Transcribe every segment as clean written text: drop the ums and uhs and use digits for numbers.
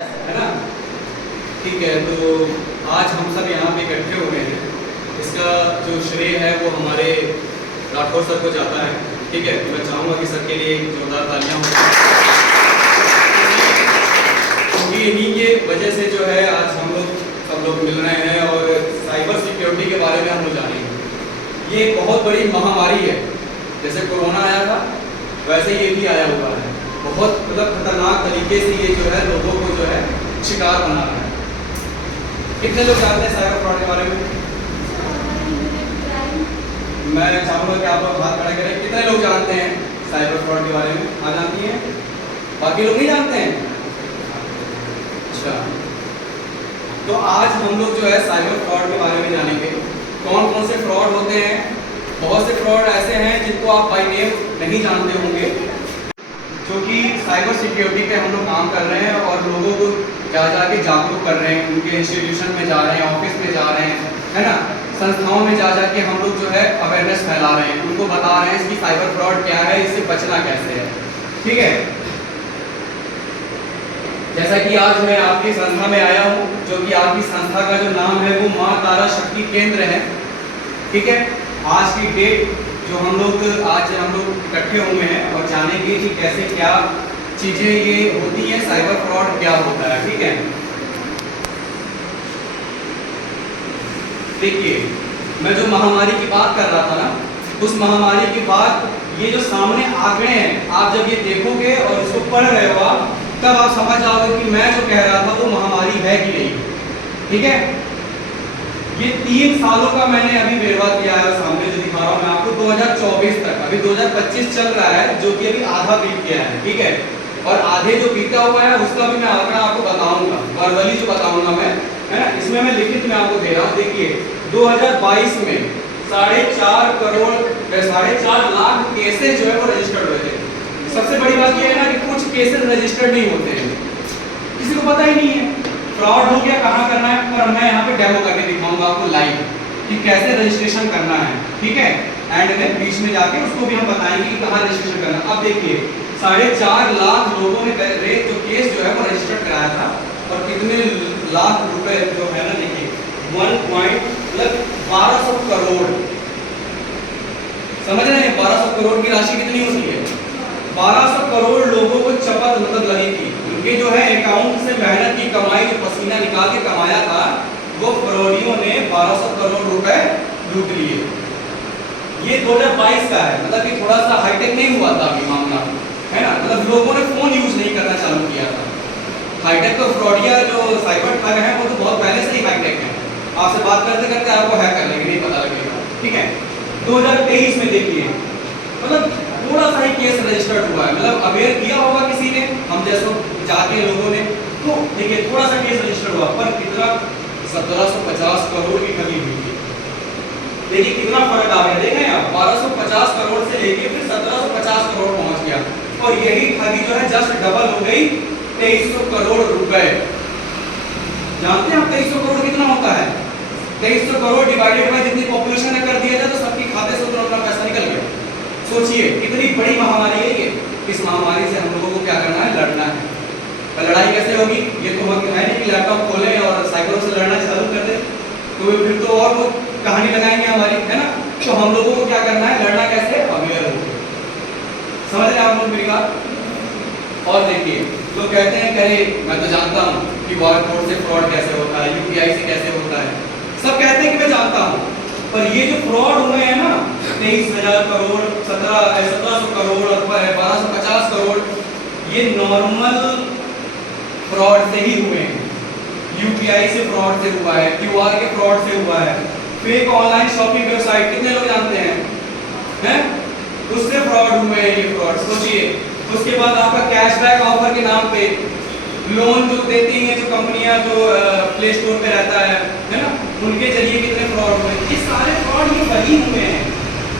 है ना। ठीक है, तो आज हम सब यहाँ पे इकट्ठे हुए हैं। इसका जो श्रेय है वो हमारे राठौर सर को जाता है। ठीक है, तो मैं चाहूँगा कि सर के लिए एक जोरदार तालियां हो, क्योंकि इन्हीं के वजह से जो है आज हम लोग सब लोग मिल रहे हैं और साइबर सिक्योरिटी के बारे में हम लोग जानेंगे। ये एक बहुत बड़ी महामारी है। जैसे कोरोना आया था वैसे ये भी आया हुआ है। बहुत खतरनाक तरीके से ये जो है लोगों को जो है शिकार बना रहा है। कितने लोग जानते हैं साइबर फ्रॉड के बारे में? मैं चाहूँगा कि आप लोग हाथ खड़ा करें। कितने लोग जानते हैं साइबर फ्रॉड के बारे में? हाँ, जानती हैं? बाकी लोग नहीं जानते हैं? अच्छा, तो आज हम लोग जो है साइबर फ्रॉड के बारे में जानेंगे। कौन कौन से फ्रॉड होते हैं। बहुत से फ्रॉड ऐसे हैं जिनको आप बाय नेम नहीं जानते होंगे, क्योंकि साइबर सिक्योरिटी पे हम लोग काम कर रहे हैं और लोगों को जाके जागरूक कर रहे हैं। उनके इंस्टीट्यूशन में जा रहे हैं, ऑफिस में जा रहे हैं, है ना, संस्थाओं में जाके हम लोग जो है अवेयरनेस फैला रहे हैं, उनको बता रहे हैं इसकी साइबर फ्रॉड क्या है, इससे बचना कैसे है। ठीक है, जैसा कि आज मैं आपकी संस्था में आया हूँ, जो कि आपकी संस्था का जो नाम है वो माँ तारा शक्ति केंद्र है। ठीक है, आज की डेट जो हम लोग इकट्ठे हुए हैं और जानेंगे कि कैसे क्या चीज़ें ये होती है, साइबर फ्रॉड क्या होता है। ठीक है, देखिए, मैं जो महामारी की बात कर रहा था ना, उस महामारी की बात, ये जो सामने आंकड़े हैं, आप जब ये देखोगे और इसको पढ़ रहे हो आप, तब आप समझ जाओगे कि मैं जो कह रहा था वो महामारी है कि नहीं। ठीक है, ये 3 सालों का मैंने अभी वेरवा किया है, सामने जो दिखा रहा हूँ मैं आपको 2024 तक। अभी 2025 चल रहा है, जो कि अभी आधा बीत गया है। ठीक है, और आधे जो बीता हुआ है उसका भी मैं आंकड़ा आपको बताऊंगा, वर्बली जो बताऊंगा मैं, है ना। इसमें मैं लिखित में आपको दे रहा हूँ। देखिए, 2022 में 4.5 लाख केसेस जो है वो रजिस्टर्ड हुए थे। सबसे बड़ी बात यह है ना कि कुछ केसेस रजिस्टर्ड नहीं होते हैं, किसी को पता ही नहीं है फ्रॉड हो गया, कहाँ करना है। पर मैं यहाँ पे डेमो करके दिखाऊंगा आपको लाइव कि कैसे रजिस्ट्रेशन करना है। ठीक है, एंड में बीच में जाके उसको भी हम बताएंगे कि कहाँ रजिस्ट्रेशन करना। अब देखिए, 4.5 लाख लोगों ने जो केस जो है वो रजिस्टर्ड कराया था, और कितने लाख रुपए जो है ना, देखिए 1200 करोड़, समझ रहे हैं? 1200 करोड़ की राशि कितनी होती है? 1200 करोड़ लोगों को चपत लगी थी। उनके जो है अकाउंट से मेहनत की कमाई, जो पसीना निकाल के कमाया था, वो फ्रॉडियों ने 1200 करोड़ रुपए लूट लिए। ये 2022 का है, मतलब कि थोड़ा सा हाईटेक नहीं हुआ था अभी मामला, है ना। मतलब लोगों ने फोन यूज नहीं करना चालू किया था। हाईटेक तो फ्रॉडिया जो साइबर ठग है वो तो बहुत पहले से ही हाईटेक है। आपसे बात करते करते आपको हैक कर लेंगे, नहीं पता लगेगा। ठीक है, 2023 में देखिए, मतलब थोड़ा सा ही केस रजिस्टर्ड हुआ है, मतलब अवेयर किया होगा किसी ने, हम जैसो जाके लोगों ने, तो देखिए थोड़ा सा केस रजिस्टर्ड हुआ, पर कितना 1750 करोड़ की ठगी हुई थी। देखिए कितना फर्क आ गया, देखें आप, 1250 करोड़ से लेके फिर 1750 करोड़ पहुंच गया, और यही ठगी जो है जस्ट डबल हो गई 2300 करोड़ रुपए। जानते हैं आप 2300 करोड़ कितना होता है? 2300 करोड़ डिवाइडेड बाय जितनी पॉपुलेशन ने कर दिया जाए तो सबके खाते से उतना पैसा निकल गया। सोचिए कितनी बड़ी महामारी है ये। इस महामारी से हम लोगों को क्या करना है? लड़ना है। पर लड़ाई कैसे होगी? ये तो है नहीं कि लैपटॉप खोलें और साइबरों से लड़ना चालू कर दें, तो फिर तो और वो कहानी लगाएंगे हमारी, है ना। तो हम लोगों को क्या करना है? लड़ना कैसे? अवेयर होकर। समझ रहे आप लोग मेरी बात? और देखिए, लोग कहते हैं करे मैं तो जानता हूँ कि बारकोड से फ्रॉड कैसे होता है, यूपीआई से कैसे होता है, सब कहते हैं कि मैं जानता हूँ। पर ये जो फ्रॉड हुए हैं ना, 23,000 करोड़, 1700 करोड़, 1250 करोड़, ये नॉर्मल फ्रॉड से ही हुए हैं। यूपीआई से फ्रॉड से हुआ है, क्यूआर के फ्रॉड से हुआ है, फेक ऑनलाइन शॉपिंग वेबसाइट, कितने लोग जानते हैं? उससे फ्रॉड हुए हैं ये फ्रॉड। सोचिए, उसके बाद आपका कैशबैक ऑफर के नाम पे लोन जो देती हैं जो कंपनियां, जो प्ले स्टोर पे रहता है ना, उनके जरिए कितने फ्रॉड हुए। ये सारे फ्रॉड ये वही हुए हैं।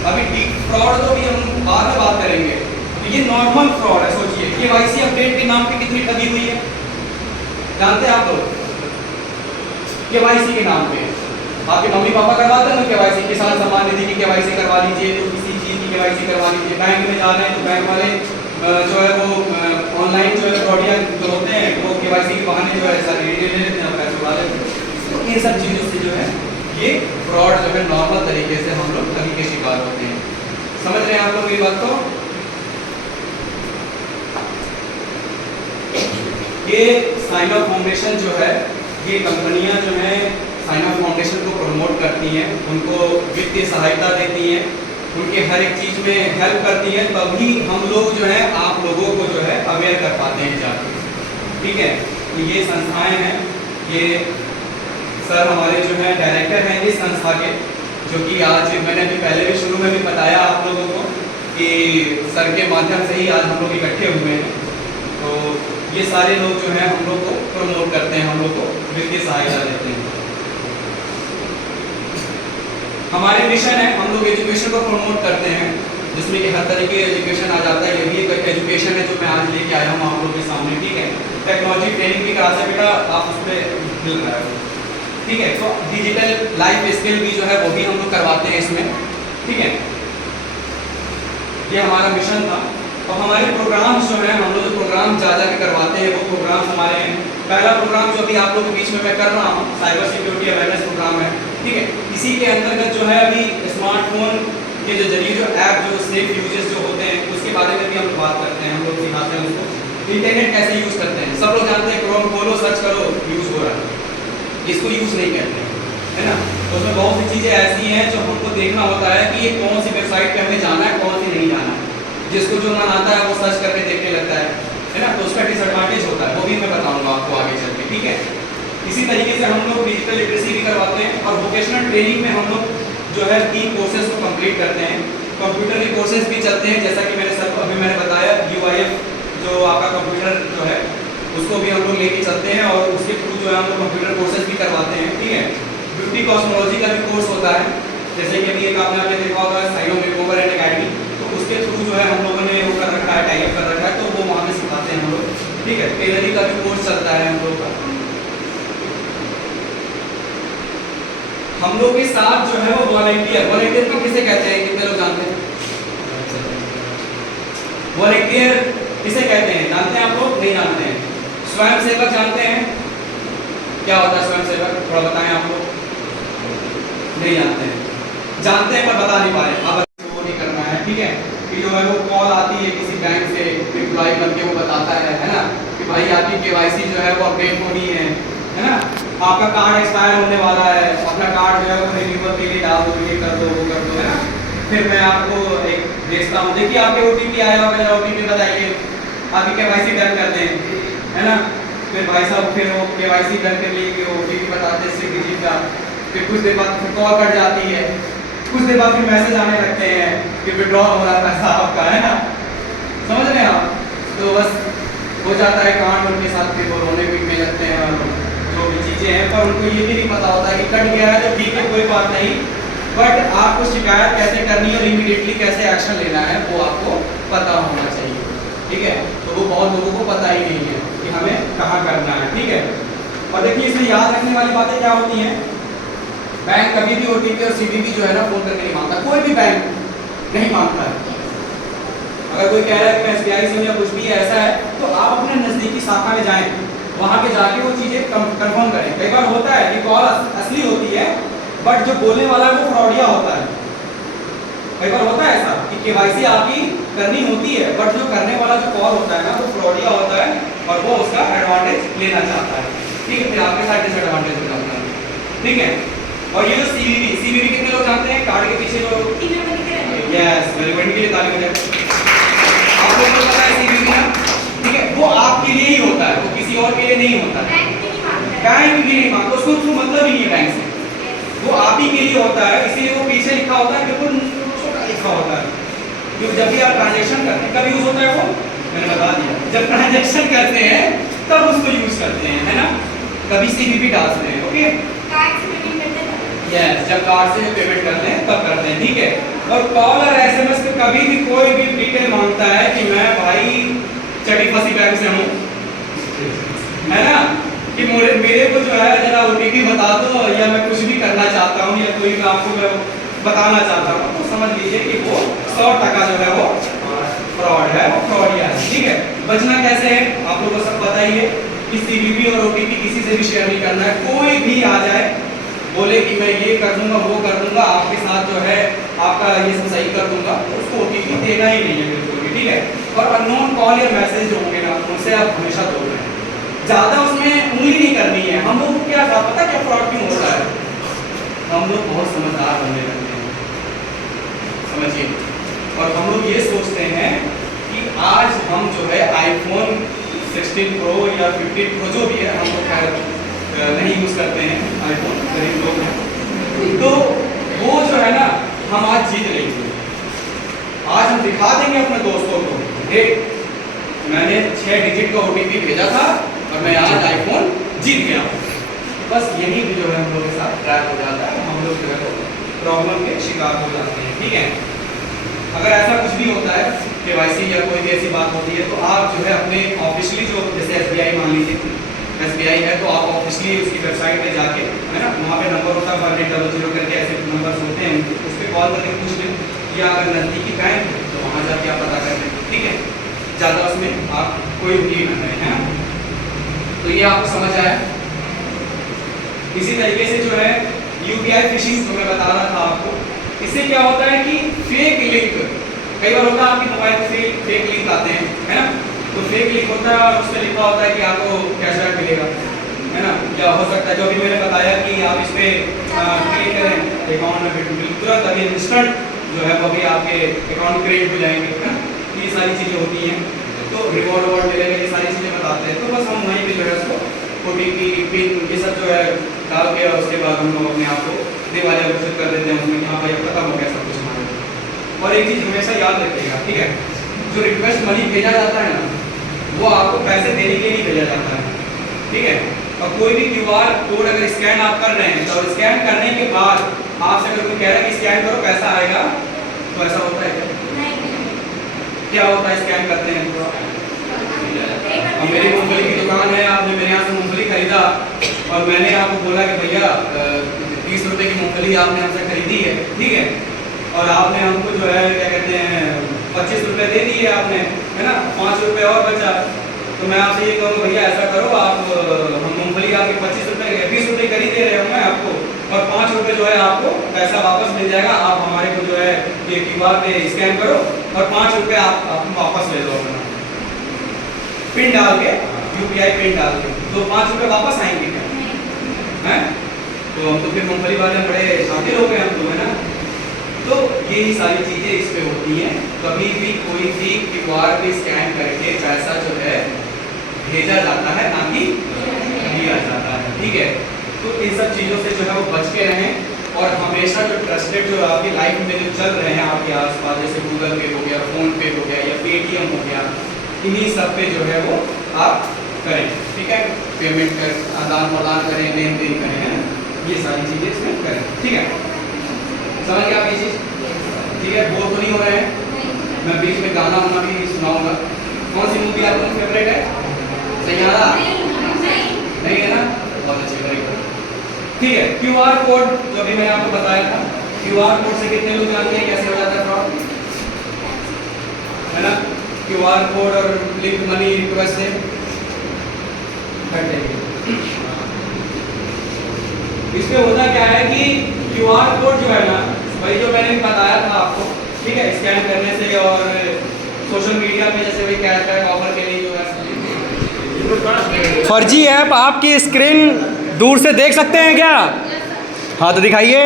अभी डीप फ्रॉड तो भी हम बाद में बात करेंगे, तो ये नॉर्मल फ्रॉड है। सोचिए, केवाईसी अपडेट के नाम पे कितनी ठगी हुई है, जानते हैं आप लोग? केवाईसी के नाम पे आपके मम्मी पापा करवाते हैं केवाईसी, किसान सम्मान निधि की केवाईसी करवा लीजिए, तो किसी चीज की केवाईसी करवा लीजिए, बैंक में जाना है तो बैंक वाले जो है वो ऑनलाइन जो है फ्रॉडिया जो होते हैं वो केवाईसी के बहाने जो है सारी ले लेते हैं, पैसे उड़ा लेते हैं। तो इन सब चीज़ों से जो है ये फ्रॉड जो है नॉर्मल तरीके से हम लोग कभी के शिकार होते हैं। समझ रहे हैं आप लोग ये बात को? ये साइन ऑफ फाउंडेशन जो है, ये कंपनियां जो हैं साइन ऑफ फाउंडेशन को प्रमोट करती हैं, उनको वित्तीय सहायता देती हैं, उनके हर एक चीज़ में हेल्प करती हैं, तभी हम लोग जो है आप लोगों को जो है अवेयर कर पाते हैं जाके। ठीक है, तो ये संस्थाएं हैं, ये सर हमारे जो है डायरेक्टर हैं इस संस्था के, जो कि आज मैंने अभी पहले भी शुरू में भी बताया आप लोगों को कि सर के माध्यम से ही आज हम लोग इकट्ठे हुए हैं। तो ये सारे लोग जो है हम लोग को प्रमोट करते हैं, हम लोग को वित्तीय सहायता देते हैं। हमारे मिशन है, हम लोग एजुकेशन को प्रमोट करते हैं, जिसमें कि हर तरीके एजुकेशन आ जाता है। ये भी एक एजुकेशन है जो मैं आज लेके आया हूँ आप लोगों के सामने। ठीक है, टेक्नोलॉजी ट्रेनिंग भी कराते हैं बेटा, आप उस पर मिल रहा है। ठीक है, तो डिजिटल लाइफ स्किल भी जो है वो भी हम लोग करवाते हैं इसमें। ठीक है, ये हमारा मिशन था। और हमारे प्रोग्राम्स जो है, हम लोग जो प्रोग्राम जा के करवाते हैं वो प्रोग्राम्स हमारे हैं। पहला प्रोग्राम जो अभी आप लोगों के बीच में मैं कर रहा हूँ साइबर सिक्योरिटी अवेयरनेस प्रोग्राम है। ठीक है, इसी के अंतर्गत जो है अभी स्मार्टफोन के जो जरिए जो ऐप जो सेफ यूजेस जो होते हैं उसके बारे में भी हम बात करते हैं, हम लोग सिखाते हैं उसको। इंटरनेट कैसे यूज़ करते हैं, सब लोग जानते हैं, क्रोम खोलो सर्च करो यूज़ हो रहा है, इसको यूज़ नहीं कहते हैं, है ना। तो उसमें बहुत सी चीज़ें ऐसी हैं जो हमको देखना होता है कि ये कौन सी वेबसाइट पे हमें जाना है, कौन सी नहीं जाना है। जिसको जो मन आता है वो सर्च करके देखने लगता है ना, तो उसका डिसएडवांटेज होता है, वो भी मैं बताऊंगा आपको आगे चल के। ठीक है, इसी तरीके से हम लोग डिजिटल लिटरेसी भी करवाते हैं, और वोकेशनल ट्रेनिंग में हम लोग जो है 3 कोर्सेज को कंप्लीट करते हैं। कंप्यूटर के कोर्सेज भी चलते हैं, जैसा कि मैंने सबको अभी मैंने बताया, UIF जो आपका कंप्यूटर जो है उसको भी हम लोग लेके चलते हैं, और उसके थ्रू जो है हम लोग कंप्यूटर कोर्सेज भी करवाते हैं। ठीक है, ब्यूटी कॉस्मोलॉजी का भी कोर्स होता है, जैसे कि अभी एक आपने देखा होगा साइनो मेकओवर एंड एकेडमी, तो उसके थ्रू जो है हम लोगों ने वो कर रखा है, टाइप कर रखा है, तो वो वहाँ पे सिखाते हैं हम लोग। ठीक है, टेलरिंग का भी कोर्स चलता है हम लोग का। हम लोग के साथ जो है वो वॉलंटियर, वॉलंटियर को किसे कहते हैं, कितने लोग जानते हैं? वॉलंटियर किसे कहते हैं, जानते हैं आप लोग? नहीं जानते हैं। स्वयं सेवक जानते हैं? क्या होता है स्वयं सेवक, थोड़ा बताएं आप लोग। नहीं जानते हैं, जानते हैं पर बता नहीं पा रहे। अब वो नहीं करना है। ठीक है, कि जो है वो कॉल आती है किसी बैंक से, एम्प्लॉय करके वो बताता है ना, कि भाई आपकी KYC जो है वो अपडेट होनी है ना, आपका कार्ड एक्सपायर होने वाला है, अपना कार्ड जो है वो रिन्यूअल के लिए डाल दो, ये कर दो, वो कर दो, है ना। फिर मैं आपको एक भेजता हूँ, देखिए आपके OTP आया होगा, OTP बताइए, आपकी KYC डन कर दें, है ना। फिर भाई साहब फिर वो KYC डन कर लिए कि OTP बताते हैं 6 डिजिट का, फिर कुछ देर बाद फिर कॉल कट जाती है, कुछ देर बाद फिर मैसेज आने लगते हैं कि विड्रॉ हो रहा है पैसा आपका, है ना। समझ रहे हैं आप? तो बस हो जाता है कांड उनके साथ, फिर वो रोने पीटने लगते हैं और जो भी चीज़ें हैं, पर उनको ये भी नहीं पता होता है कि कट गया है तो ठीक है कोई बात नहीं, बट आपको शिकायत कैसे करनी है और इमीडिएटली कैसे एक्शन लेना है वो आपको पता होना चाहिए। ठीक है, तो वो बहुत लोगों को पता ही नहीं है कि हमें कहाँ करना है। ठीक है, और देखिए इसमें याद रखने वाली बातें क्या होती हैं, बैंक कभी भी OTP और CVV जो है ना फोन करके नहीं मांगता, कोई भी बैंक नहीं मांगता है। अगर कोई कह रहा है कि मैं SBI से या कुछ भी ऐसा है, तो आप अपने नज़दीकी शाखा में जाएं, वहाँ पे जाके वो चीज़ें कंफर्म करें। कई बार होता है कि कॉल असली होती है, बट जो बोलने वाला है वो फ्रॉडिया होता है। कई बार होता है ऐसा कि KYC आपकी करनी होती है, बट जो करने वाला जो कॉल होता है ना वो फ्रॉडिया होता है, और वो उसका एडवांटेज लेना चाहता है। ठीक है, फिर आपके साथ डिसएडवांटेज हो जाता है। ठीक है, और ये जो CVV कितने लोग जानते हैं, कार्ड के पीछे जो यस वेरी गुड, के लिए ताली हो जाए। आप लोगों को पता है CVV ना, ठीक है, वो आपके लिए ही होता है, वो किसी और के लिए नहीं होता है। बैंक भी नहीं मांगता, उसको उसको मतलब ही नहीं है बैंक से, वो आप ही के लिए होता है, इसीलिए वो पीछे लिखा होता है, बिल्कुल छोटा लिखा होता है। क्योंकि जब भी आप ट्रांजेक्शन करते हैं, कब यूज होता है वो मैंने बता दिया, जब ट्रांजेक्शन करते हैं तब उसको यूज करते हैं, है ना। कभी CVV डालते हैं, ओके, यस, जब कार्ड से पेमेंट करते हैं तब करते हैं। ठीक है, और कॉल और SMS पे कभी भी कोई भी डिटेल मांगता है कि मैं भाई चटी फसी बैंक से हूँ, है ना, कि मेरे को जो है जरा OTP बता दो, या मैं कुछ भी करना चाहता हूँ, या कोई आपको मैं बताना चाहता हूँ, तो समझ लीजिए कि वो 100% जो है वो फ्रॉड है वो फ्रॉडिया है, ठीक है। बचना कैसे है आप लोगों को सब पता ही है कि सीवीवी और ओटीपी किसी से भी शेयर नहीं करना है। कोई भी आ जाए बोले कि मैं ये कर दूंगा वो कर दूंगा आपके साथ जो है आपका ये सब सही कर दूंगा, तो उसको ओटीपी देना ही नहीं है बिल्कुल भी, ठीक है। और अननोन कॉल या मैसेज जो होंगे ना उनसे आप हमेशा दूर रहें, ज़्यादा उसमें उंगली नहीं करनी है। हम लोग को क्या पता क्या फ्रॉड क्यों हो रहा है, हम लोग बहुत समझदार बनने लगते हैं, समझिए। और हम लोग ये सोचते हैं कि आज हम जो है आईफोन 16 प्रो या 15 प्रो जो भी है, हम लोग खैर नहीं यूज़ करते हैं आईफोन, गरीब लोग हैं, तो वो जो है ना हम आज जीत लेंगे। आज हम दिखा देंगे अपने दोस्तों को, देख मैंने 6 डिजिट का ओटीपी भेजा था और मैं आज आईफोन जीत गया। बस यही भी जो है हम लोग के साथ ट्रैक हो जाता है, हम लोग जो है प्रॉब्लम के शिकार हो जाते हैं, ठीक है। अगर ऐसा कुछ भी होता है केवाईसी या कोई भी ऐसी बात होती है, तो आप जो है अपने ऑफिशियली जो जैसे एसबीआई मान लीजिए, एसबीआई है तो आप ऑफिशियली उसकी वेबसाइट पे जाके है ना, वहाँ पे नंबर होता है 1800 करके ऐसे नंबर होते हैं, उस पर कॉल करके पूछ लें, या अगर नज़दीकी बैंक है तो वहाँ जाके आप पता कर लें, ठीक है। ज़्यादा उसमें आप कोई उम्मीद न करें, है ना। तो ये आपको समझ आया। इसी तरीके से जो है यूपीआई फिशिंग तो मैं बता रहा था आपको, इससे क्या होता है कि फेक लिंक, कई बार होता है आपके मोबाइल पे फेक लिंक आते हैं, है ना। तो फेक लिंक होता है और उसमें लिखा होता है कि आपको कैशबैक मिलेगा, है ना। या हो सकता है जो अभी मैंने बताया कि आप इस पर क्लिक करें अकाउंट में तुरंत अभी इंस्टेंट जो है वो भी आपके अकाउंट क्रेडिट हो जाएंगे, है ना। ये सारी चीज़ें होती हैं, तो रिवॉर्ड वॉर्ड मिलेगा, ये सारी चीज़ें बताते हैं। तो बस हम वहीं पे जो है उसको ओटीपी पिन ये सब जो है डाल के उसके बाद हम लोग अपने आप को दिवालिया घोषित कर देते हैं उसमें कि हाँ भाई अब खत्म हो गया सब कुछ हमारे। और एक चीज़ हमेशा याद रखिएगा, ठीक है, जो रिक्वेस्ट मनी भेजा जाता है ना वो आपको पैसे देने के लिए भेजा जाता है, ठीक है। और कोई भी क्यूआर कोड अगर स्कैन आप कर रहे हैं तो स्कैन करने के बाद आपसे अगर कोई कह रहा है कि स्कैन करो पैसा आएगा, तो ऐसा होता है क्या होता है स्कैन करते हैं तो अब मेरी मूंगफली की दुकान है, आपने मेरे यहाँ से मूंगफली खरीदा और मैंने आपको बोला कि भैया 30 रुपये की मूंगफली आपने हमसे खरीदी है, ठीक है, और आपने हमको जो है क्या कहते हैं 25 रुपये दे दिए आपने, है ना, 5 रुपये और बचा। तो मैं आपसे ये कहूँगा भैया ऐसा करो आप हम मूंगफली आपके 25 रुपये 20 रुपये कर ही दे रहे हो मैं आपको, और 5 रुपये जो है आपको पैसा वापस मिल जाएगा। आप हमारे को जो है ये क्यूआर पे स्कैन करो और 5 रुपये आप वापस ले लो अपना पिन डाल के, यूपीआई पिन डाल के, तो 5 रुपये वापस आएंगे क्या, हैं। तो हम तो फिर मूंगफली वाले बड़े शातिर हो गए हम तो, है ना। तो यही सारी चीज़ें इस पे होती हैं। कभी भी कोई भी क्यूआर पे स्कैन करके पैसा जो है भेजा जाता है, ना कि लिया जाता है, ठीक है। तो इन सब चीज़ों से जो है वो बच के रहें और हमेशा जो ट्रस्टेड जो आपकी लाइफ में जो चल रहे हैं आपके आसपास, जैसे गूगल पे हो गया, फ़ोन पे हो गया या पेटीएम हो गया, इन्हीं सब पे जो है वो आप करें, ठीक है। पेमेंट कर आदान प्रदान करें, लेन देन करें, है ना, ये सारी चीज़ें इसमें करें, ठीक है। समझ गया आप ये चीज़, ठीक है। बोर तो नहीं हो रहे हैं, मैं बीच में गाना वाना भी सुनाऊंगा। कौन सी मूवी आपका फेवरेट है? सैयारा नहीं है ना, बहुत अच्छी, वेरी गुड, ठीक है। क्यूआर कोड जो भी मैंने आपको बताया था, क्यूआर कोड से कितने लोग जानते हैं कैसे हो जाता है फ्रॉड, है ना। क्यूआर कोड और लिंक मनी रिक्वेस्ट से इसमें होता क्या है कि क्यूआर कोड जो है ना, वही जो मैंने बताया था आपको, ठीक है, स्कैन करने से और सोशल मीडिया पे जैसे वही कैशबैक ऑफर के लिए जो है फर्जी ऐप आपकी स्क्रीन दूर से देख सकते हैं क्या? हाँ तो दिखाइए।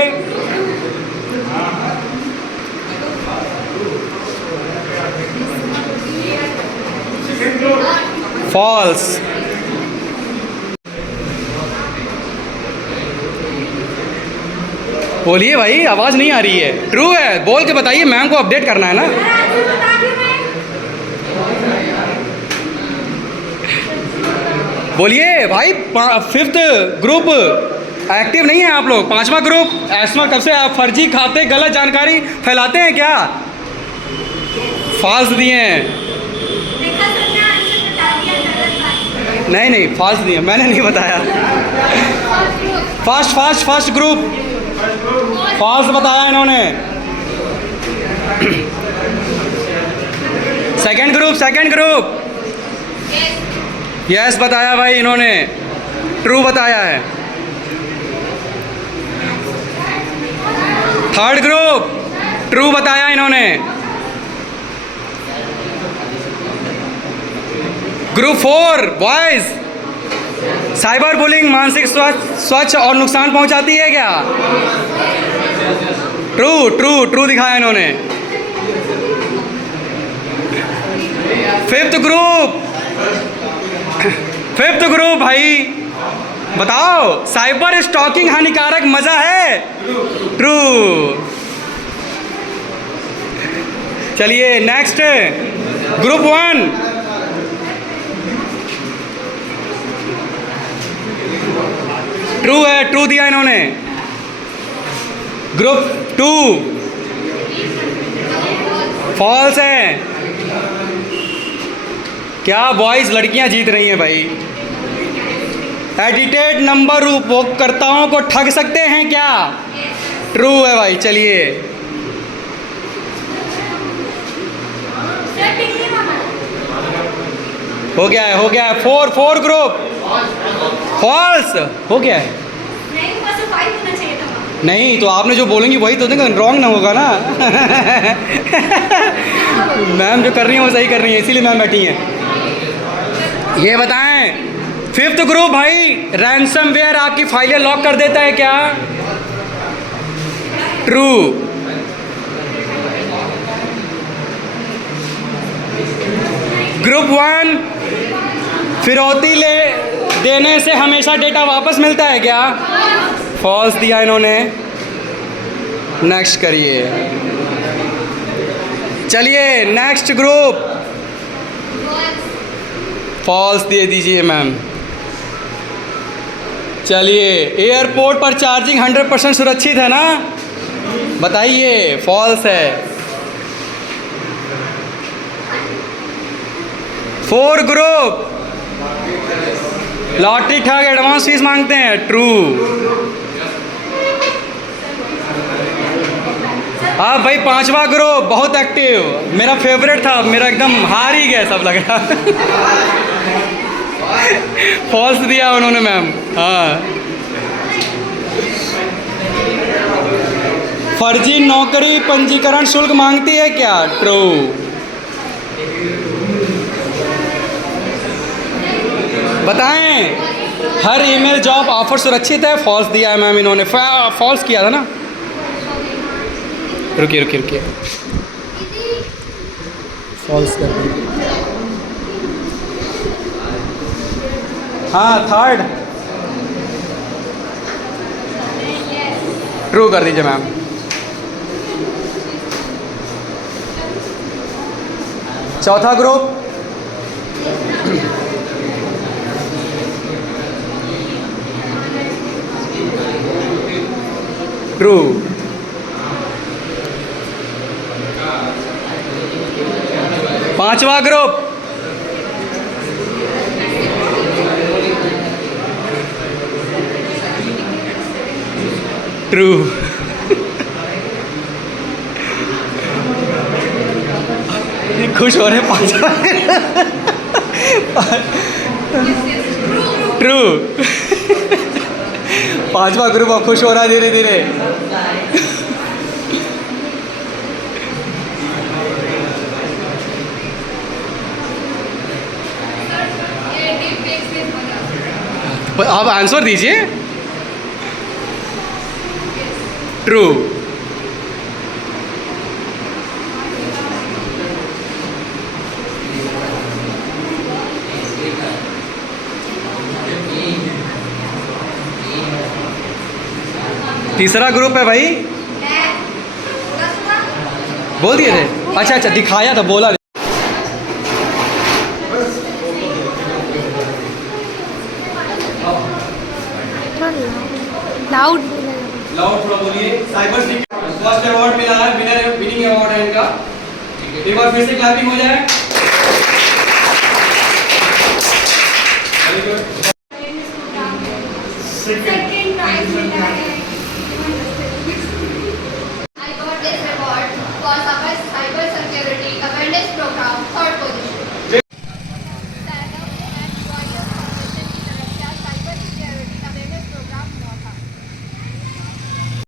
फॉल्स। बोलिए भाई, आवाज़ नहीं आ रही है। ट्रू है, बोल के बताइए, मैम को अपडेट करना है ना। बोलिए भाई, 5th ग्रुप एक्टिव नहीं है आप लोग, 5वां ग्रुप ऐसा कब से आप फर्जी खाते गलत जानकारी फैलाते हैं क्या? फॉल्स दिए हैं। नहीं फॉल्स दिए, मैंने नहीं बताया। फर्स्ट ग्रुप फॉल्स बताया इन्होंने। सेकंड ग्रुप यस बताया भाई इन्होंने, ट्रू बताया है। थर्ड ग्रुप ट्रू बताया इन्होंने। ग्रुप 4 बॉयज, साइबर बुलिंग मानसिक स्वच्छ और नुकसान पहुंचाती है क्या? ट्रू दिखाया इन्होंने। फिफ्थ ग्रुप भाई बताओ, साइबर स्टॉकिंग हानिकारक मजा है? ट्रू। चलिए नेक्स्ट, ग्रुप 1 ट्रू है, ट्रू दिया इन्होंने। ग्रुप 2 फॉल्स है। क्या बॉयज लड़कियां जीत रही हैं भाई? एडिटेड नंबर उपयोगकर्ताओं को ठग सकते हैं क्या? ट्रू है भाई। चलिए हो गया है। फोर ग्रुप फॉल्स हो गया है। नहीं तो आपने जो बोलेंगी वही तो रॉन्ग ना होगा ना। मैम जो कर रही हैं वो सही कर रही हैं, इसीलिए मैम बैठी हैं। ये बताएं, फिफ्थ ग्रुप भाई, रैंसमवेयर आपकी फाइलें लॉक कर देता है क्या? ट्रू। ग्रुप 1 फिरौती ले देने से हमेशा डेटा वापस मिलता है क्या? फॉल्स दिया इन्होंने। नेक्स्ट करिए। चलिए नेक्स्ट ग्रुप फॉल्स दे दीजिए मैम। चलिए एयरपोर्ट पर चार्जिंग 100% सुरक्षित है ना? बताइए। फॉल्स है। 4 ग्रुप लॉटरी ठग एडवांस फीस मांगते हैं। ट्रू। हाँ भाई 5वां ग्रुप बहुत एक्टिव, मेरा फेवरेट था, मेरा एकदम हार ही गया सब लग रहा। फॉल्स दिया उन्होंने मैम। हाँ। फर्जी नौकरी पंजीकरण शुल्क मांगती है क्या? ट्रू। बताएं, हर ईमेल जॉब ऑफर सुरक्षित है? फॉल्स दिया है मैम इन्होंने। फॉल्स किया था ना? रुकिए फॉल्स कर दिया। हाँ थर्ड ट्रू कर दीजिए मैम। चौथा ग्रुप ट्रू। पांचवा ग्रुप ट्रू। खुश हो रहे पांचवा ट्रू। पांचवा ग्रुप अब खुश हो रहा है धीरे धीरे। आप आंसर दीजिए। ट्रू। तीसरा ग्रुप है भाई, बोल दिए थे। अच्छा अच्छा दिखाया था, बोला लाउड थोड़ा बोलिए। साइबर सिक्योरिटी फर्स्ट अवार्ड मिला है, विनिंग अवार्ड है इनका। एक बार फिर से क्लैपिंग हो जाए। सेकंड प्राइज मिला है।